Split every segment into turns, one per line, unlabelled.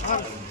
సారాలు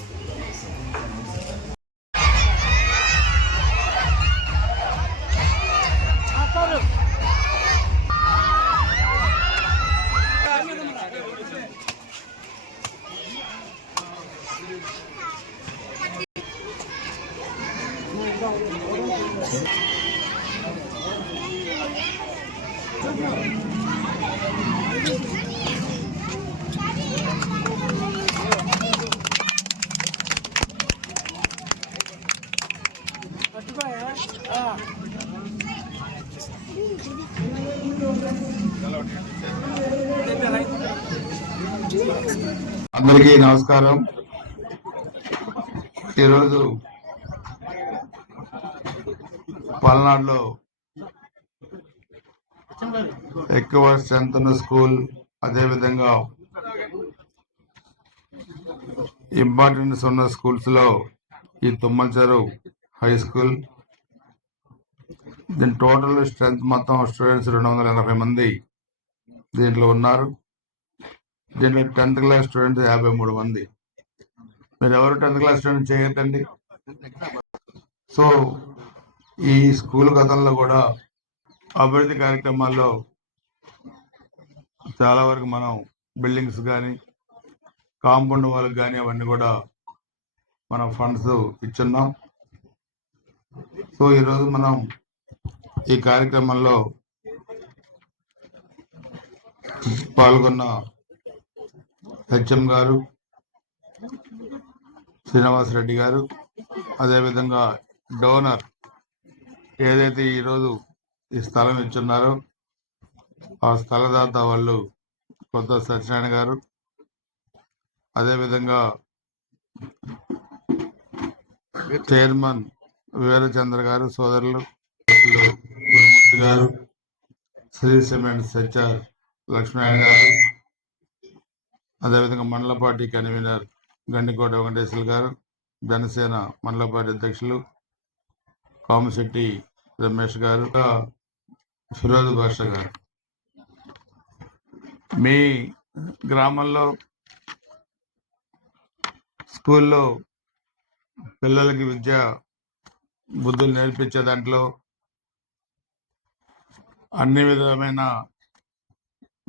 అందరికీ నమస్కారం. ఈరోజు పల్నాడులో ఎక్కువ స్ట్రెంత్ ఉన్న స్కూల్ అదేవిధంగా ఇంపార్టెన్స్ ఉన్న స్కూల్స్లో ఈ తుమ్మలచెరు హై స్కూల్. దీని టోటల్ స్ట్రెంత్ మొత్తం స్టూడెంట్స్ రెండు వందల ఎనభై మంది దీంట్లో ఉన్నారు. దీంట్లో టెన్త్ క్లాస్ స్టూడెంట్స్ యాభై మూడు మంది. మీరు ఎవరు టెన్త్ క్లాస్ స్టూడెంట్ చేయొద్దండి? సో ఈ స్కూల్ గతంలో కూడా అభివృద్ధి కార్యక్రమాల్లో చాలా వరకు మనం బిల్డింగ్స్ కానీ కాంపౌండ్ వాళ్ళకి కానీ అవన్నీ కూడా మనం ఫండ్స్ ఇచ్చున్నాం. సో ఈరోజు మనం ఈ కార్యక్రమంలో పాల్గొన్న హెచ్ఎం గారు శ్రీనివాస్ రెడ్డి గారు అదేవిధంగా డోనర్ ఏదైతే ఈరోజు ఈ స్థలం ఇచ్చున్నారో ఆ స్థలదాత వాళ్ళు కొత్త సత్యనారాయణ గారు అదేవిధంగా చైర్మన్ వీరచంద్ర గారు సోదరులు గురుమూర్తి గారు శ్రీ సిమెంట్ సత్యార్ లక్ష్మీనారాయణ గారు అదేవిధంగా మండల పార్టీ కన్వీనర్ గండికోట వెంకటేశ్వర గారు జనసేన మండల పార్టీ అధ్యక్షులు కామశెట్టి రమేష్ గారు ఫిరోజ్ భాష గారు. మీ గ్రామంలో స్కూల్లో పిల్లలకి విద్య బుద్ధులు నేర్పించే దాంట్లో అన్ని విధమైన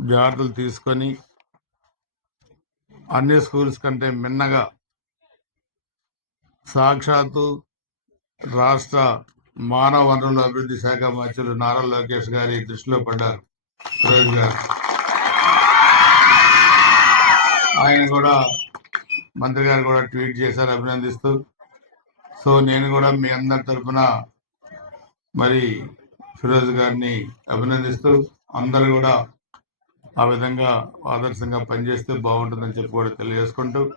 జాగ్రత్తలు తీసుకొని అన్ని స్కూల్స్ కంటే మిన్నగా సాక్షాత్తు రాష్ట్ర మానవ వనరుల అభివృద్ధి శాఖ మంత్రులు నారా లోకేష్ గారి దృష్టిలో పడ్డారు. ఫిరోజ్ గారు. ఆయన కూడా మంత్రి గారు కూడా ట్వీట్ చేశారు అభినందిస్తూ. సో నేను కూడా మీ అందరి తరఫున మరి ఫిరోజ్ గారిని అభినందిస్తూ అందరు కూడా ఆ విధంగా ఆదర్శంగా పనిచేస్తే బాగుంటుందని చెప్పి కూడా తెలియజేసుకుంటూ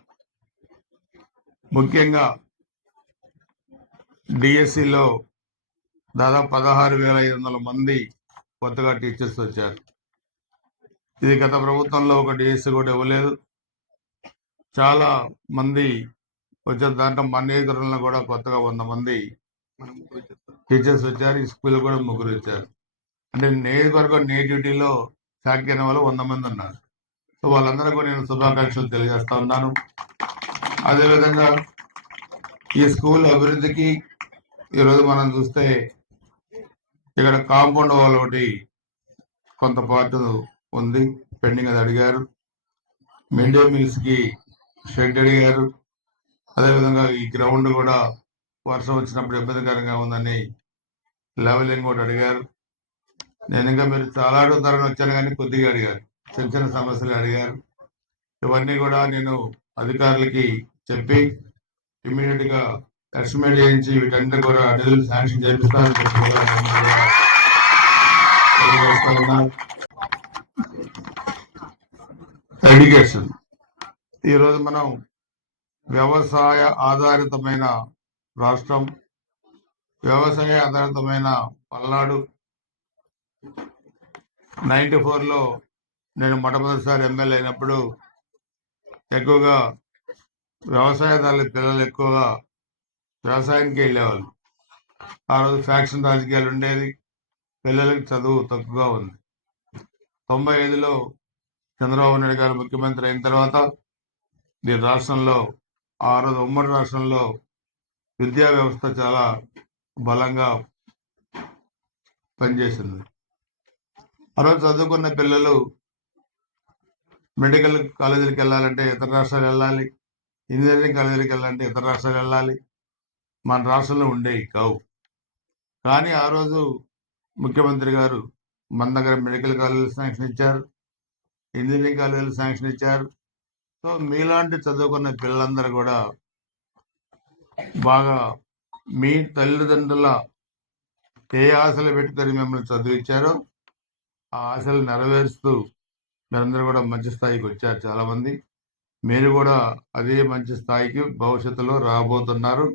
ముఖ్యంగా డిఎస్సిలో దాదాపు పదహారు వేల ఐదు వందల మంది కొత్తగా టీచర్స్ వచ్చారు. ఇది గత ప్రభుత్వంలో ఒక డిఎస్సి కూడా ఇవ్వలేదు. చాలా మంది వచ్చిన దాంట్లో మన కూడా కొత్తగా వంద మంది టీచర్స్ వచ్చారు. ఈ స్కూల్ కూడా ముగ్గురు వచ్చారు. అంటే నియోజకవర్గం నేటివిటీలో శాఖైన వాళ్ళు వంద మంది ఉన్నారు. సో వాళ్ళందరూ కూడా నేను శుభాకాంక్షలు తెలియజేస్తా ఉన్నాను. అదేవిధంగా ఈ స్కూల్ అభివృద్ధికి ఈరోజు మనం చూస్తే ఇక్కడ కాంపౌండ్ వాల్ ఒకటి కొంత పాటు ఉంది పెండింగ్ అది అడిగారు. మిడ్ డే కి షెడ్ అడిగారు. అదేవిధంగా ఈ గ్రౌండ్ కూడా వర్షం వచ్చినప్పుడు ఇబ్బందికరంగా ఉందని లెవెలింగ్ కూడా అడిగారు. నేను ఇంకా మీరు చాలా అడుగుతారని వచ్చాను కానీ కొద్దిగా అడిగారు. చిన్న చిన్న సమస్యలు అడిగారు. ఇవన్నీ కూడా నేను అధికారులకి చెప్పి ఇమీడియట్గా ఎస్టిమేట్ చేయించి వీటంతా కూడా నిధులు శాంక్షన్ చేపిస్తాను ఎడ్యుకేషన్ ఈరోజు మనం వ్యవసాయ ఆధారితమైన రాష్ట్రం వ్యవసాయ ఆధారితమైన పల్నాడు నైంటీ ఫోర్లో నేను మొట్టమొదటిసారి ఎమ్మెల్యే అయినప్పుడు ఎక్కువగా వ్యవసాయదారుల పిల్లలు ఎక్కువగా వ్యవసాయానికి వెళ్ళేవాళ్ళు. ఆ రోజు ఫ్యాక్షన్ రాజకీయాలు ఉండేది పిల్లలకి చదువు తక్కువగా ఉంది. తొంభై ఐదులో చంద్రబాబు నాయుడు గారు ముఖ్యమంత్రి అయిన తర్వాత ఈ రాష్ట్రంలో ఆ రోజు ఉమ్మడి రాష్ట్రంలో విద్యా వ్యవస్థ చాలా బలంగా పనిచేసింది. రోజు చదువుకున్న పిల్లలు మెడికల్ కాలేజీలకు వెళ్ళాలంటే ఇతర రాష్ట్రాలు వెళ్ళాలి. ఇంజనీరింగ్ కాలేజీలకు వెళ్ళాలంటే ఇతర రాష్ట్రాలు వెళ్ళాలి. మన రాష్ట్రంలో ఉండేవి కావు. కానీ ఆ రోజు ముఖ్యమంత్రి గారు మన దగ్గర మెడికల్ కాలేజీలు శాంక్షన్ ఇచ్చారు. ఇంజనీరింగ్ కాలేజీలు శాంక్షన్ ఇచ్చారు. సో మీలాంటి చదువుకున్న పిల్లలందరూ కూడా బాగా మీ తల్లిదండ్రుల ఏ ఆశలు పెట్టుకొని మిమ్మల్ని చదివించారో. ఆ ఆశలు నెరవేరుస్తూ మీరందరూ కూడా మంచి స్థాయికి వచ్చారు చాలా మంది మీరు కూడా అదే మంచి స్థాయికి భవిష్యత్తులో రాబోతున్నారు.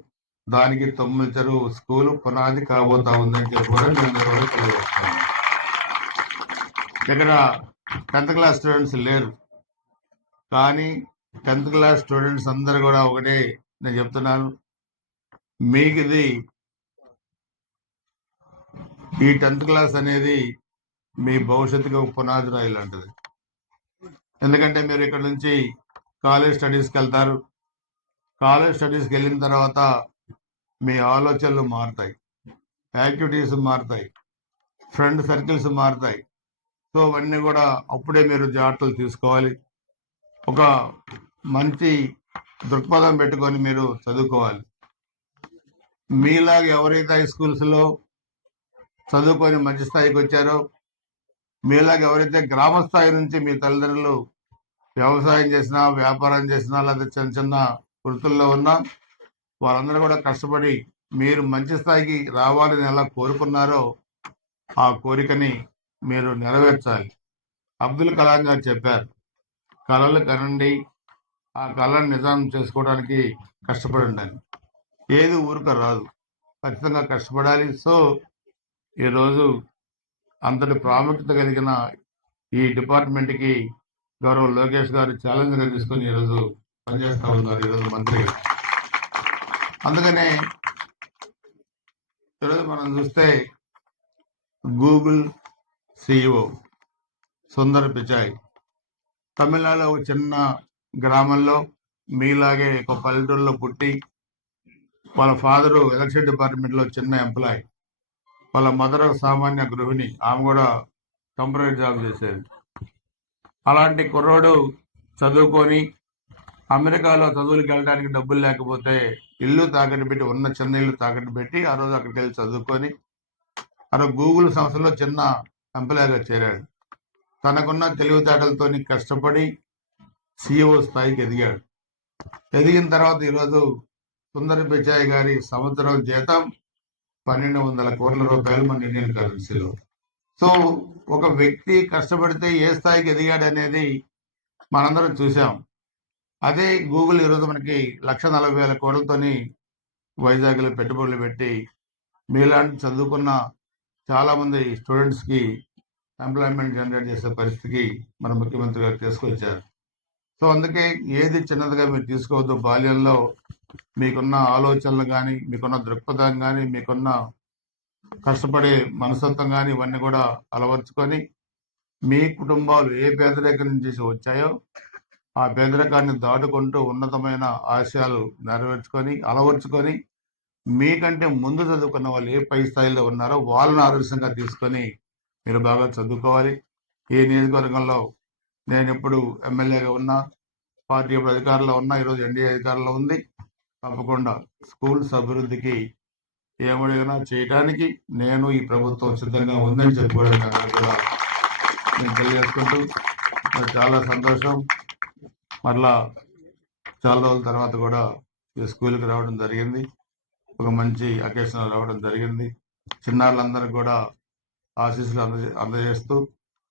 దానికి తొమ్మిది చెరువు స్కూల్ పునాది కాబోతా ఉందని చెప్పి కూడా నేను అందరూ కూడా తెలియజేస్తాను ఇక్కడ టెన్త్ క్లాస్ స్టూడెంట్స్ లేరు. కానీ టెన్త్ క్లాస్ స్టూడెంట్స్ అందరు కూడా ఒకటే నేను చెప్తున్నాను. మీకు ఇది ఈ టెన్త్ క్లాస్ అనేది మీ భవిష్యత్తుకి పునాది రాయి లాంటిది ఎందుకంటే మీరు ఇక్కడ నుంచి కాలేజ్ స్టడీస్కి వెళ్తారు. కాలేజ్ స్టడీస్కి వెళ్ళిన తర్వాత మీ ఆలోచనలు మారుతాయి. యాక్టివిటీస్ మారుతాయి. ఫ్రెండ్ సర్కిల్స్ మారుతాయి. సో అవన్నీ కూడా అప్పుడే మీరు జాగ్రత్తలు తీసుకోవాలి. ఒక మంచి దృక్పథం పెట్టుకొని మీరు చదువుకోవాలి. మీలాగా ఎవరైతే హై స్కూల్స్లో చదువుకొని మంచి స్థాయికి వచ్చారో మీలాగా ఎవరైతే గ్రామ స్థాయి నుంచి మీ తల్లిదండ్రులు వ్యవసాయం చేసినా వ్యాపారం చేసినా లేదా చిన్న చిన్న వృత్తుల్లో ఉన్నా వారందరూ కూడా కష్టపడి మీరు మంచి స్థాయికి రావాలని ఎలా కోరుకున్నారో ఆ కోరికని మీరు నెరవేర్చాలి. అబ్దుల్ కలాం గారు చెప్పారు కళలు కనండి ఆ కళను నిజాం చేసుకోవడానికి కష్టపడి ఉండాలి ఏది ఊరిక రాదు. ఖచ్చితంగా కష్టపడాలి. సో ఈరోజు అంతటి ప్రాముఖ్యత కలిగిన ఈ డిపార్ట్మెంట్కి గౌరవ లోకేష్ గారు ఛాలెంజ్గా తీసుకొని ఈరోజు పనిచేస్తూ ఉన్నారు ఈరోజు మంత్రిగా అందుకనే ఈరోజు మనం చూస్తే గూగుల్ సిఇఓ సుందర్ పిచాయ్ తమిళనాడులో ఒక చిన్న గ్రామంలో మీలాగే ఒక పల్లెటూరులో పుట్టి వాళ్ళ ఫాదరు ఎలక్షన్ డిపార్ట్మెంట్లో చిన్న ఎంప్లాయ్. వాళ్ళ మదర్ సామాన్య గృహిణి. ఆమె కూడా టెంపరీ జాబ్ చేసేది. అలాంటి కుర్రోడు చదువుకొని అమెరికాలో చదువులకు వెళ్ళడానికి డబ్బులు లేకపోతే ఇల్లు తాకట్టు పెట్టి ఉన్న చిన్న ఇల్లు తాకట్టు పెట్టి ఆ రోజు అక్కడికి వెళ్ళి చదువుకొని ఆ రోజు గూగుల్ సంస్థలో చిన్న ఎంప్లాయ్గా చేరాడు. తనకున్న తెలివితేటలతో కష్టపడి సిఇఓ స్థాయికి ఎదిగాడు. ఎదిగిన తర్వాత ఈరోజు సుందర పిచాయ్ గారి సంవత్సరం జీతం పన్నెండు వందల కోట్ల రూపాయలు మన ఇండియన్ కరెన్సీలో. సో ఒక వ్యక్తి కష్టపడితే ఏ స్థాయికి ఎదిగాడు అనేది మనందరం చూసాం అదే గూగుల్ ఈరోజు మనకి లక్ష నలభై వేల కోట్లతోని వైజాగ్లో పెట్టుబడులు పెట్టి మీలాంటి చదువుకున్న చాలామంది స్టూడెంట్స్కి ఎంప్లాయ్మెంట్ జనరేట్ చేసే పరిస్థితికి మన ముఖ్యమంత్రి గారు తీసుకొచ్చారు. సో అందుకే ఏది చిన్నదిగా మీరు తీసుకోవద్దు బాల్యంలో మీకున్న ఆలోచనలు కానీ మీకున్న దృక్పథం కానీ మీకున్న కష్టపడే మనస్తత్వం కానీ ఇవన్నీ కూడా అలవర్చుకొని మీ కుటుంబాలు ఏ పేదరికం నుంచి వచ్చాయో ఆ పేదరికాన్ని దాటుకుంటూ ఉన్నతమైన ఆశయాలు నెరవేర్చుకొని అలవర్చుకొని మీకంటే ముందు చదువుకున్న వాళ్ళు ఏ పై స్థాయిలో ఉన్నారో వాళ్ళని ఆదర్శంగా తీసుకొని మీరు బాగా చదువుకోవాలి. ఈ నియోజకవర్గంలో నేను ఇప్పుడు ఎమ్మెల్యేగా ఉన్నా పార్టీ ఇప్పుడు అధికారంలో ఉన్నా ఈరోజు ఎన్డీఏ అధికారంలో ఉంది. తప్పకుండా స్కూల్స్ అభివృద్ధికి ఏమడిగినా చేయడానికి నేను ఈ ప్రభుత్వం సిద్ధంగా ఉందని చెప్పుకోవడం కూడా నేను తెలియజేసుకుంటూ చాలా సంతోషం. మరలా చాలా రోజుల తర్వాత కూడా ఈ స్కూల్కి రావడం జరిగింది. ఒక మంచి అకేషన్ రావడం జరిగింది. చిన్నారులందరికీ కూడా ఆశీస్సులు అందజే అందజేస్తూ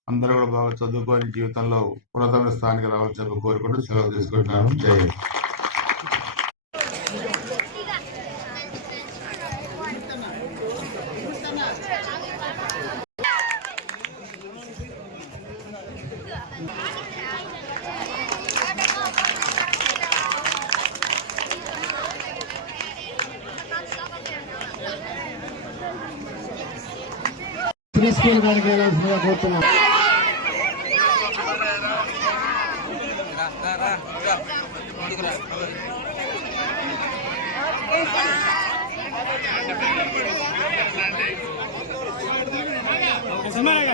అందరూ కూడా బాగా చదువుకొని జీవితంలో ఉన్నతమైన స్థానికి రావాలని చెప్పి కోరుకుంటూ సెలవు తీసుకుంటున్నాను. జయ హింద్.
శ్రీ స్కూల్ గారికి వెళ్ళాల్సిందిగా కోరుతున్నాం సుమారుగా